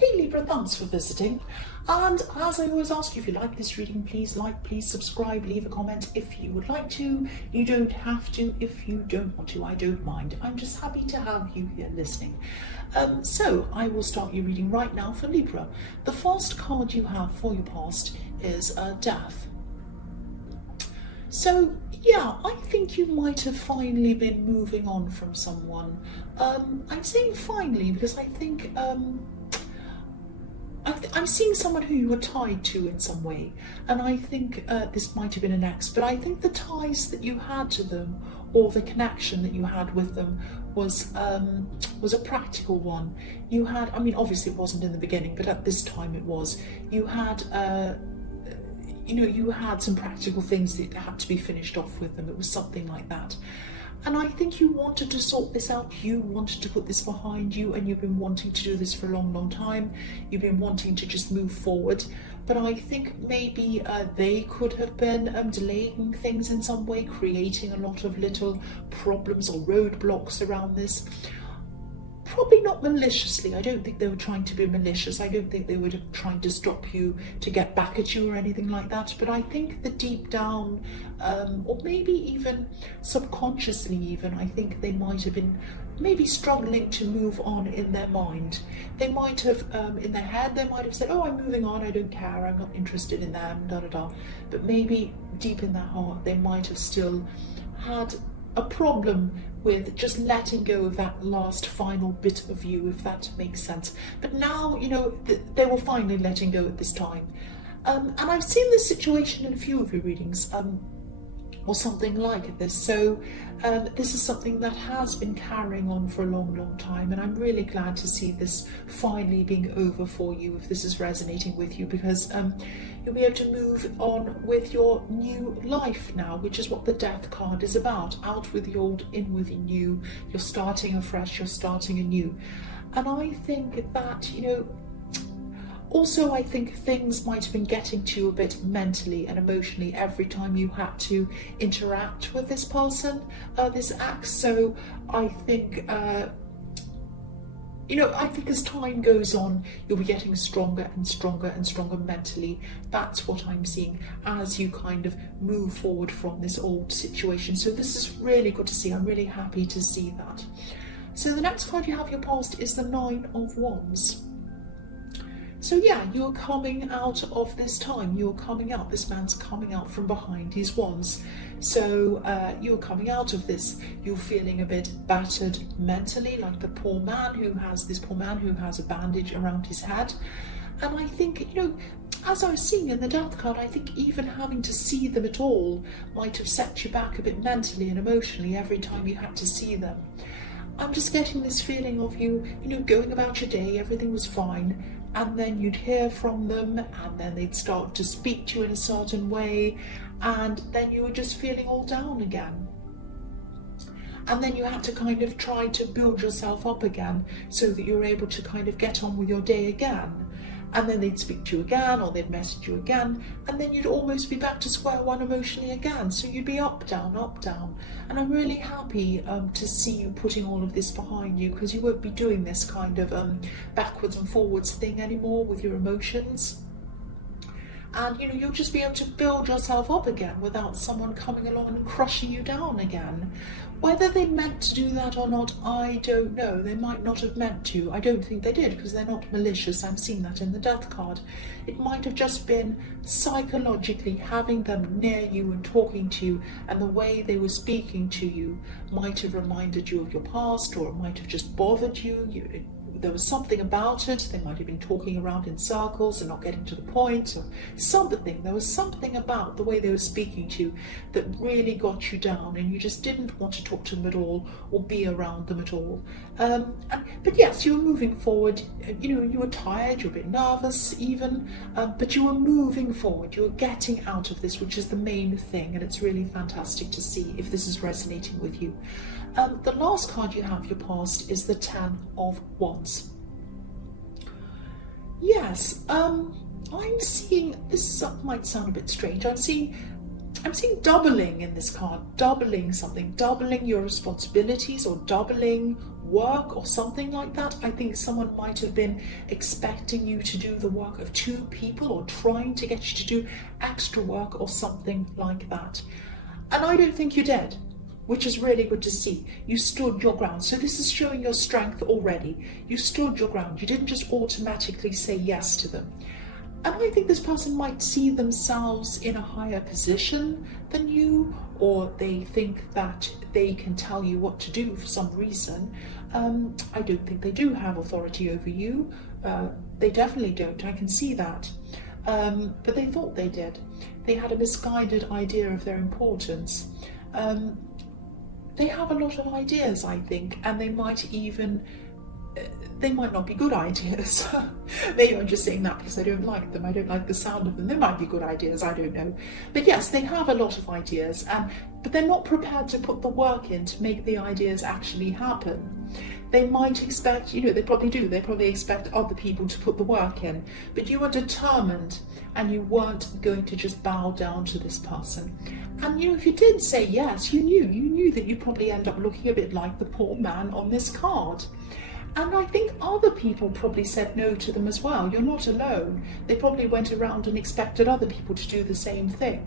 Hey Libra, thanks for visiting. And as I always ask you, if you like this reading, please like, please subscribe, leave a comment if you would like to. You don't have to if you don't want to, I don't mind. I'm just happy to have you here listening. So I will start your reading right now for Libra. The first card you have for your past is Death. So yeah, I think you might have finally been moving on from someone. I'm saying finally because I think I'm seeing someone who you were tied to in some way, and I think this might have been an ex, but I think the ties that you had to them, or the connection that you had with them, was a practical one. You had, I mean, obviously it wasn't in the beginning, but at this time it was. You had, you had some practical things that had to be finished off with them. It was something like that. And I think you wanted to sort this out, you wanted to put this behind you, and you've been wanting to do this for a long, long time. You've been wanting to just move forward. But I think maybe they could have been delaying things in some way, creating a lot of little problems or roadblocks around this. Probably not maliciously. I don't think they were trying to be malicious. I don't think they were trying to stop you to get back at you or anything like that. But I think that deep down, or maybe even subconsciously even, I think they might have been maybe struggling to move on in their mind. They might have, in their head, they might have said, oh, I'm moving on, I don't care, I'm not interested in them, da-da-da. But maybe deep in their heart, they might have still had a problem with just letting go of that last final bit of you, if that makes sense. But now, they were finally letting go at this time. And I've seen this situation in a few of your readings, or something like this. So this is something that has been carrying on for a long, long time, and I'm really glad to see this finally being over for you, if this is resonating with you, because you'll be able to move on with your new life now, which is what the Death card is about. Out with the old, in with the new. You're starting afresh, you're starting anew. And I think that, also, I think things might have been getting to you a bit mentally and emotionally every time you had to interact with this person, this ex. So I think, I think as time goes on, you'll be getting stronger and stronger and stronger mentally. That's what I'm seeing as you kind of move forward from this old situation. So this is really good to see. I'm really happy to see that. So the next card you have your past is the Nine of Wands. So yeah, you're coming out of this time, you're coming out, this man's coming out from behind his wands. So you're coming out of this, you're feeling a bit battered mentally, like the poor man who has a bandage around his head. And I think, as I was seeing in the Death card, I think even having to see them at all might have set you back a bit mentally and emotionally every time you had to see them. I'm just getting this feeling of you, going about your day, everything was fine, and then you'd hear from them, and then they'd start to speak to you in a certain way, and then you were just feeling all down again. And then you had to kind of try to build yourself up again so that you're able to kind of get on with your day again. And then they'd speak to you again, or they'd message you again, and then you'd almost be back to square one emotionally again. So you'd be up, down, up, down. And I'm really happy to see you putting all of this behind you, because you won't be doing this kind of backwards and forwards thing anymore with your emotions. And you'll just be able to build yourself up again without someone coming along and crushing you down again. Whether they meant to do that or not, I don't know. They might not have meant to. I don't think they did, because they're not malicious. I'm seeing that in the Death card. It might have just been psychologically having them near you and talking to you, and the way they were speaking to you might have reminded you of your past, or it might have just bothered you. There was something about it. They might have been talking around in circles and not getting to the point, or something. There was something about the way they were speaking to you that really got you down, and you just didn't want to talk to them at all or be around them at all. But yes, you were moving forward. You were tired, you were a bit nervous even, but you were moving forward. You were getting out of this, which is the main thing, and it's really fantastic to see if this is resonating with you. The last card you have your past is the Ten of Wands. Yes, I'm seeing, this might sound a bit strange, I'm seeing I'm seeing doubling in this card, doubling something, doubling your responsibilities or doubling work or something like that. I think someone might have been expecting you to do the work of 2 people or trying to get you to do extra work or something like that. And I don't think you did, which is really good to see. You stood your ground. So this is showing your strength already. You stood your ground. You didn't just automatically say yes to them. And I think this person might see themselves in a higher position than you, or they think that they can tell you what to do for some reason. I don't think they do have authority over you. They definitely don't. I can see that. But they thought they did. They had a misguided idea of their importance. They have a lot of ideas, I think, and they might not be good ideas. Maybe I'm just saying that because I don't like them. I don't like the sound of them. They might be good ideas, I don't know. But yes, they have a lot of ideas, but they're not prepared to put the work in to make the ideas actually happen. They might expect, they probably do, they probably expect other people to put the work in, but you are determined and you weren't going to just bow down to this person. And if you did say yes, you knew that you'd probably end up looking a bit like the poor man on this card. And I think other people probably said no to them as well. You're not alone. They probably went around and expected other people to do the same thing.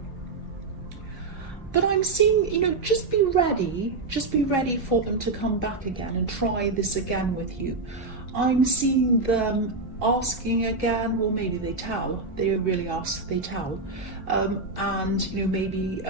But I'm seeing, just be ready for them to come back again and try this again with you. I'm seeing them asking again. Well, maybe they tell. They don't really ask, they tell. And maybe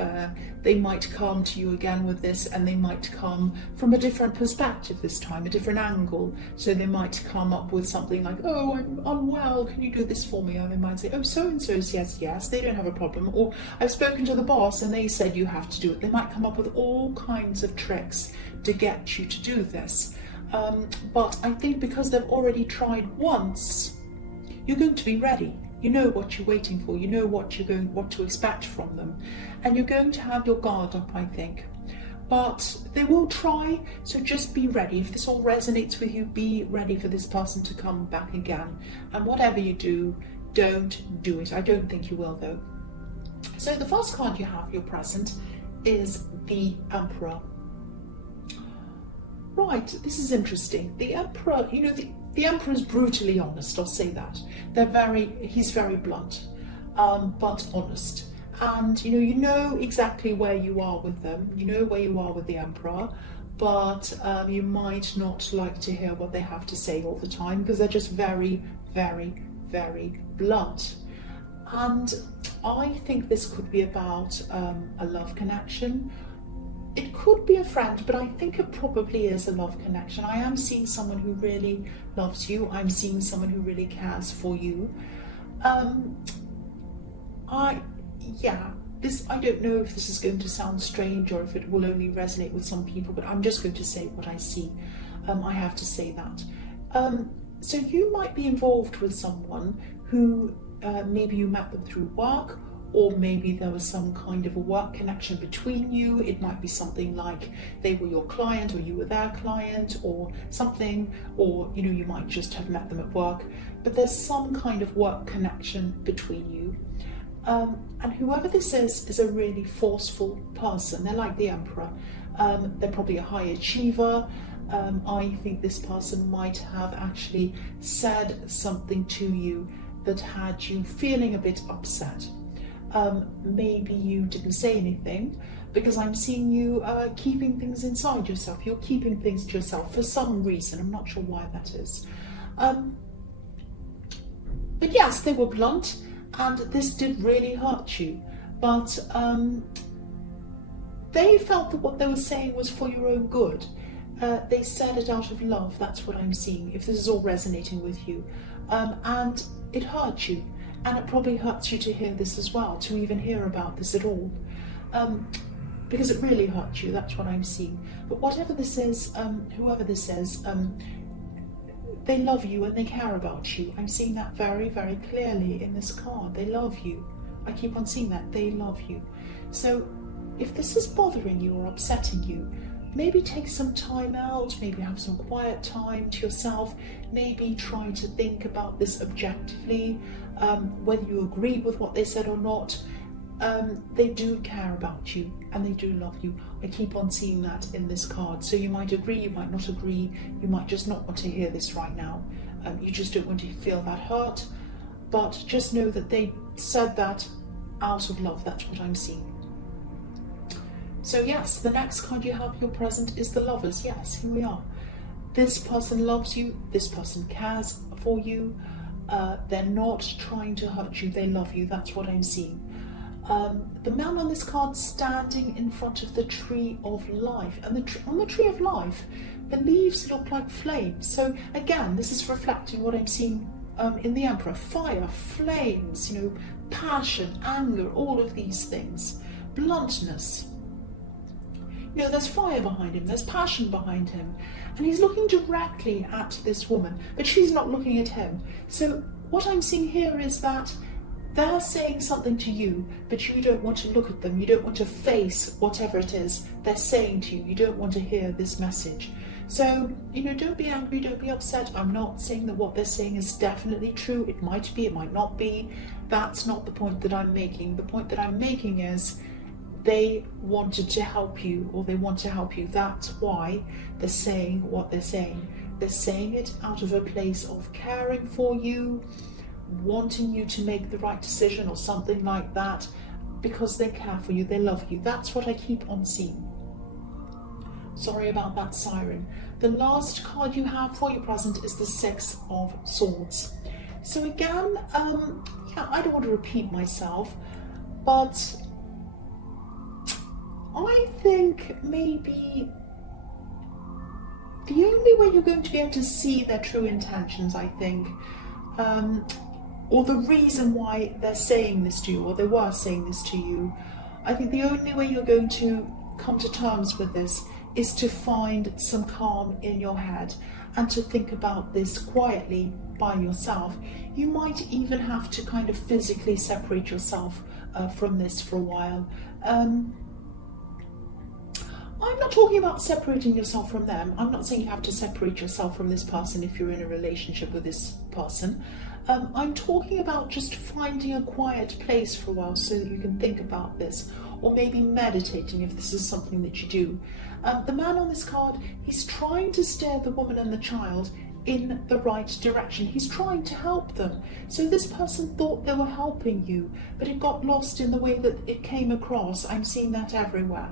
they might come to you again with this, and they might come from a different perspective this time, a different angle. So they might come up with something like, oh, I'm unwell, can you do this for me? Or they might say, oh, so-and-so says yes, they don't have a problem. Or I've spoken to the boss and they said you have to do it. They might come up with all kinds of tricks to get you to do this. But I think because they've already tried once, you're going to be ready. You know what you're waiting for. You know what to expect from them, and you're going to have your guard up, I think. But they will try, so just be ready. If this all resonates with you, be ready for this person to come back again. And whatever you do, don't do it. I don't think you will, though. So the first card you have, your present, is the Emperor. Right, this is interesting. The Emperor, the Emperor is brutally honest, I'll say that. He's very blunt, but honest. And you know exactly where you are with them. You know where you are with the Emperor, but you might not like to hear what they have to say all the time because they're just very, very, very blunt. And I think this could be about a love connection. It could be a friend, but I think it probably is a love connection. I am seeing someone who really loves you. I'm seeing someone who really cares for you. I don't know if this is going to sound strange or if it will only resonate with some people, but I'm just going to say what I see. I have to say that. So you might be involved with someone who maybe you met them through work, or maybe there was some kind of a work connection between you. It might be something like they were your client or you were their client or something, or you might just have met them at work, but there's some kind of work connection between you. And whoever this is a really forceful person. They're like the Emperor. They're probably a high achiever. I think this person might have actually said something to you that had you feeling a bit upset. Maybe you didn't say anything because I'm seeing you keeping things inside yourself. You're keeping things to yourself for some reason. I'm not sure why that is. But yes, they were blunt and this did really hurt you. But they felt that what they were saying was for your own good. They said it out of love. That's what I'm seeing, if this is all resonating with you. And it hurt you. And it probably hurts you to hear this as well, to even hear about this at all. Because it really hurts you, that's what I'm seeing. But whatever this is, whoever this is, they love you and they care about you. I'm seeing that very, very clearly in this card. They love you. I keep on seeing that. They love you. So if this is bothering you or upsetting you, maybe take some time out, maybe have some quiet time to yourself, maybe try to think about this objectively, whether you agree with what they said or not. they do care about you and they do love you. I keep on seeing that in this card. So you might agree, you might not agree, you might just not want to hear this right now. You just don't want to feel that hurt, but just know that they said that out of love. That's what I'm seeing. So yes, the next card you have, your present, is the Lovers. Yes, here we are. This person loves you, this person cares for you, they're not trying to hurt you, they love you. That's what I'm seeing. The man on this card standing in front of the tree of life, and on the tree of life the leaves look like flames. So again, this is reflecting what I'm seeing in the Emperor. Fire, flames, you know, passion, anger, all of these things, bluntness. You know, there's fire behind him, there's passion behind him, and he's looking directly at this woman, but she's not looking at him. So what I'm seeing here is that they're saying something to you, but you don't want to look at them, you don't want to face whatever it is they're saying to you, you don't want to hear this message. So, you know, don't be angry, don't be upset. I'm not saying that what they're saying is definitely true. It might be, it might not be. That's not the point that I'm making. The point that I'm making is they wanted to help you, or they want to help you. That's why they're saying what they're saying. They're saying it out of a place of caring for you, wanting you to make the right decision or something like that, because they care for you, they love you. That's what I keep on seeing. Sorry about that siren. The last card you have for your present is the Six of Swords. So again, yeah, I don't want to repeat myself, but I think maybe the only way you're going to be able to see their true intentions, I think, or the reason why they're saying this to you, or they were saying this to you, I think the only way you're going to come to terms with this is to find some calm in your head and to think about this quietly by yourself. You might even have to kind of physically separate yourself from this for a while. I'm not talking about separating yourself from them. I'm not saying you have to separate yourself from this person if you're in a relationship with this person. I'm talking about just finding a quiet place for a while so that you can think about this, or maybe meditating if this is something that you do. The man on this card, he's trying to steer the woman and the child in the right direction. He's trying to help them. So this person thought they were helping you, but it got lost in the way that it came across. I'm seeing that everywhere.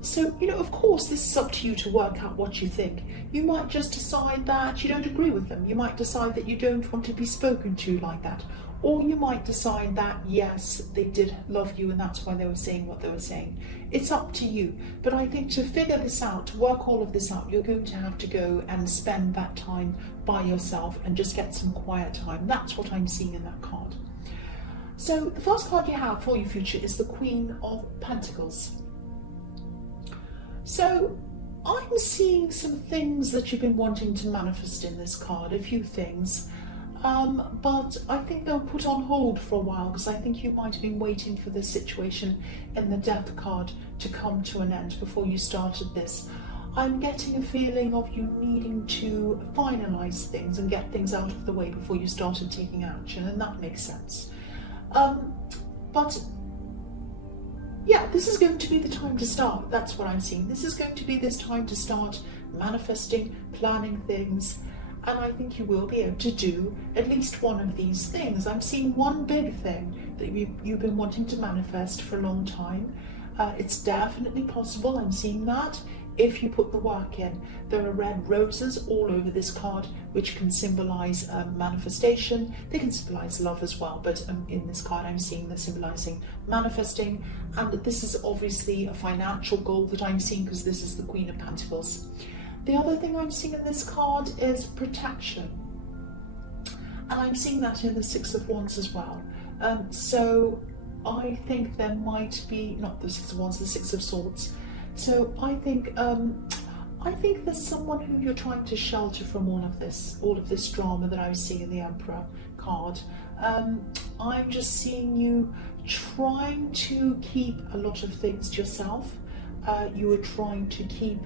So, you know, of course, this is up to you to work out what you think. You might just decide that you don't agree with them. You might decide that you don't want to be spoken to like that. Or you might decide that, yes, they did love you and that's why they were saying what they were saying. It's up to you. But I think to figure this out, to work all of this out, you're going to have to go and spend that time by yourself and just get some quiet time. That's what I'm seeing in that card. So the first card you have for your future is the Queen of Pentacles. So I'm seeing some things that you've been wanting to manifest in this card, a few things, but I think they'll put on hold for a while because I think you might have been waiting for this situation in the Death card to come to an end before you started this. I'm getting a feeling of you needing to finalise things and get things out of the way before you started taking action, and that makes sense. But yeah, this is going to be the time to start. That's what I'm seeing. This is going to be this time to start manifesting, planning things, and I think you will be able to do at least one of these things. I'm seeing one big thing that you've been wanting to manifest for a long time. It's definitely possible. I'm seeing that if you put the work in. There are red roses all over this card, which can symbolize manifestation. They can symbolize love as well, but in this card I'm seeing they're symbolizing manifesting, and this is obviously a financial goal that I'm seeing because this is the Queen of Pentacles. The other thing I'm seeing in this card is protection, and I'm seeing that in the Six of Wands as well. So I think there might be, not the Six of Wands, the Six of Swords. So I think there's someone who you're trying to shelter from all of this drama that I was seeing in the Emperor card. I'm just seeing you trying to keep a lot of things to yourself. You were trying to keep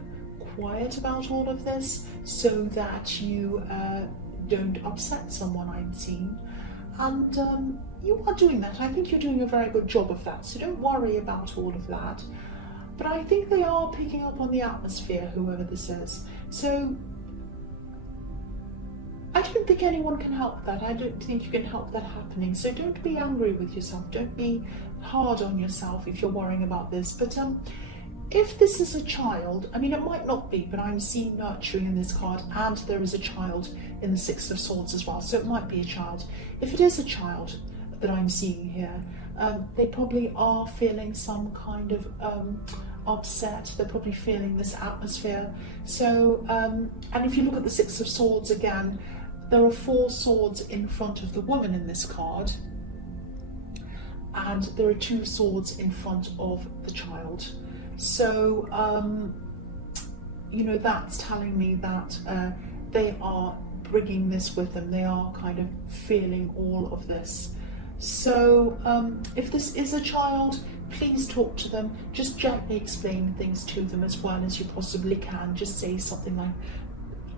quiet about all of this so that you don't upset someone, I'm seeing. And you are doing that. I think you're doing a very good job of that, so don't worry about all of that. But I think they are picking up on the atmosphere, whoever this is. So I don't think anyone can help that. I don't think you can help that happening. So don't be angry with yourself. Don't be hard on yourself if you're worrying about this. But if this is a child, I mean, it might not be, but I'm seeing nurturing in this card, and there is a child in the Six of Swords as well. So it might be a child. If it is a child that I'm seeing here, they probably are feeling some kind of upset. They're probably feeling this atmosphere. So, and if you look at the Six of Swords again, there are 4 swords in front of the woman in this card, and there are 2 swords in front of the child. So, you know, that's telling me that they are bringing this with them. They are kind of feeling all of this. So, if this is a child, please talk to them. Just gently explain things to them as well as you possibly can. Just say something like,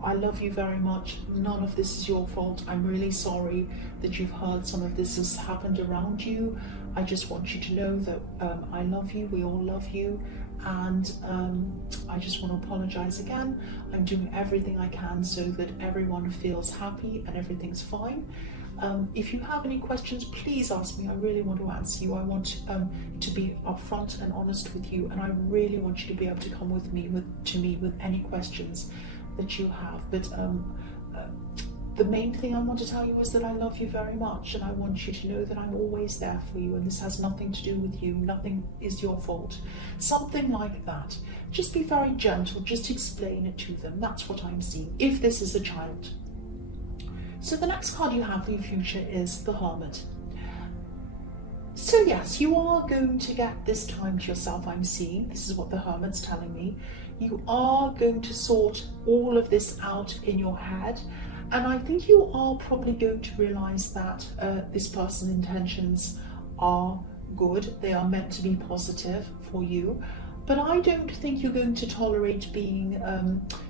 I love you very much. None of this is your fault. I'm really sorry that you've heard some of this has happened around you. I just want you to know that I love you. We all love you. And I just want to apologize again. I'm doing everything I can so that everyone feels happy and everything's fine. If you have any questions, please ask me. I really want to answer you. I want to be upfront and honest with you, and I really want you to be able to come with me with any questions that you have. But the main thing I want to tell you is that I love you very much, and I want you to know that I'm always there for you, and this has nothing to do with you. Nothing is your fault. Something like that. Just be very gentle. Just explain it to them. That's what I'm seeing, if this is a child. So the next card you have for your future is the Hermit. So yes, you are going to get this time to yourself, I'm seeing. This is what the Hermit's telling me. You are going to sort all of this out in your head. And I think you are probably going to realize that this person's intentions are good. They are meant to be positive for you. But I don't think you're going to tolerate being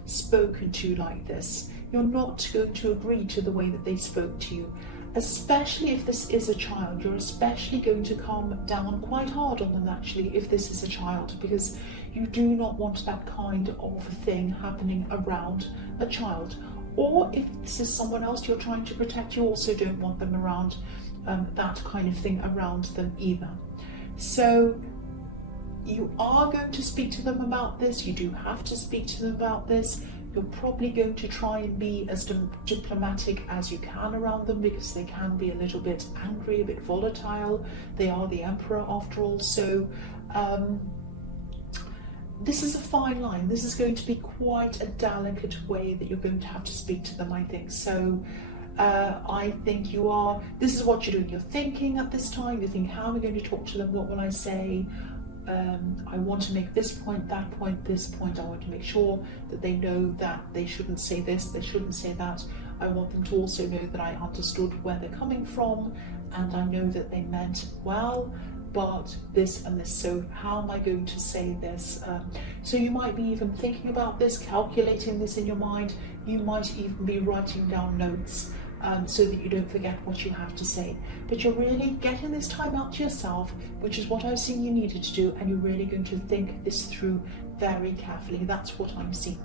spoken to like this. You're not going to agree to the way that they spoke to you. Especially if this is a child, you're especially going to come down quite hard on them actually if this is a child, because you do not want that kind of thing happening around a child. Or if this is someone else you're trying to protect, you also don't want them around that kind of thing around them either. So you are going to speak to them about this. You do have to speak to them about this. You're probably going to try and be as diplomatic as you can around them, because they can be a little bit angry, a bit volatile. They are the Emperor after all. So this is a fine line. This is going to be quite a delicate way that you're going to have to speak to them, I think. So I think this is what you're doing. You're thinking at this time, you're thinking, how am I going to talk to them? What will I say? I want to make this point, that point, this point. I want to make sure that they know that they shouldn't say this, they shouldn't say that. I want them to also know that I understood where they're coming from, and I know that they meant well, but this and this. So how am I going to say this? So you might be even thinking about this, calculating this in your mind. You might even be writing down notes so that you don't forget what you have to say. But you're really getting this time out to yourself, which is what I've seen you needed to do, and you're really going to think this through very carefully. That's what I'm seeing.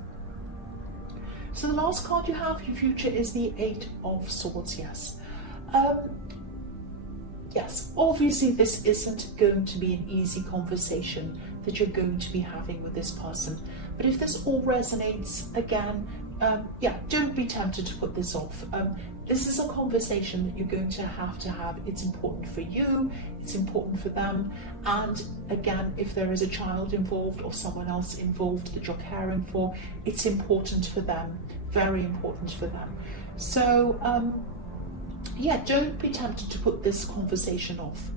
So the last card you have for your future is the Eight of Swords. Yes. Yes, obviously this isn't going to be an easy conversation that you're going to be having with this person. But if this all resonates, again, yeah, don't be tempted to put this off. This is a conversation that you're going to have. It's important for you, it's important for them. And again, if there is a child involved or someone else involved that you're caring for, it's important for them, very important for them. So, yeah, don't be tempted to put this conversation off.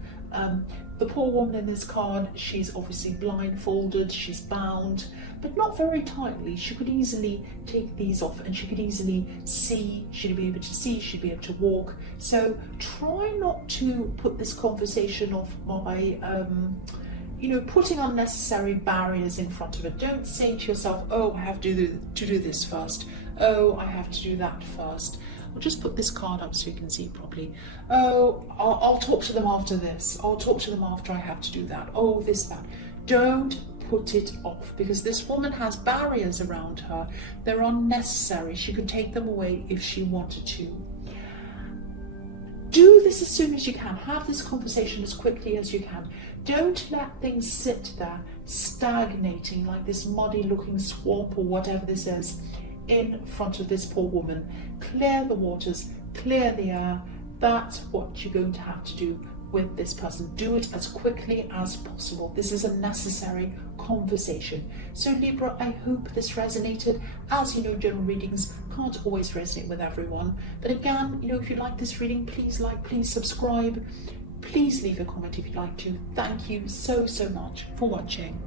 The poor woman in this card, she's obviously blindfolded, she's bound, but not very tightly. She could easily take these off and she could easily see, she'd be able to see, she'd be able to walk. So try not to put this conversation off by, you know, putting unnecessary barriers in front of it. Don't say to yourself, oh, I have to do this first. Oh, I have to do that first. I'll just put this card up so you can see properly. Oh, I'll talk to them after this. I'll talk to them after I have to do that. Oh, this, that. Don't put it off, because this woman has barriers around her. They're unnecessary. She could take them away if she wanted to. Do this as soon as you can. Have this conversation as quickly as you can. Don't let things sit there stagnating like this muddy looking swamp or whatever this is in front of this poor woman. Clear the waters, clear the air. That's what you're going to have to do with this person. Do it as quickly as possible. This is a necessary conversation. So Libra, I hope this resonated. As you know, general readings can't always resonate with everyone, but again, you know, if you like this reading, please like, please subscribe, please leave a comment if you'd like to. Thank you so much for watching.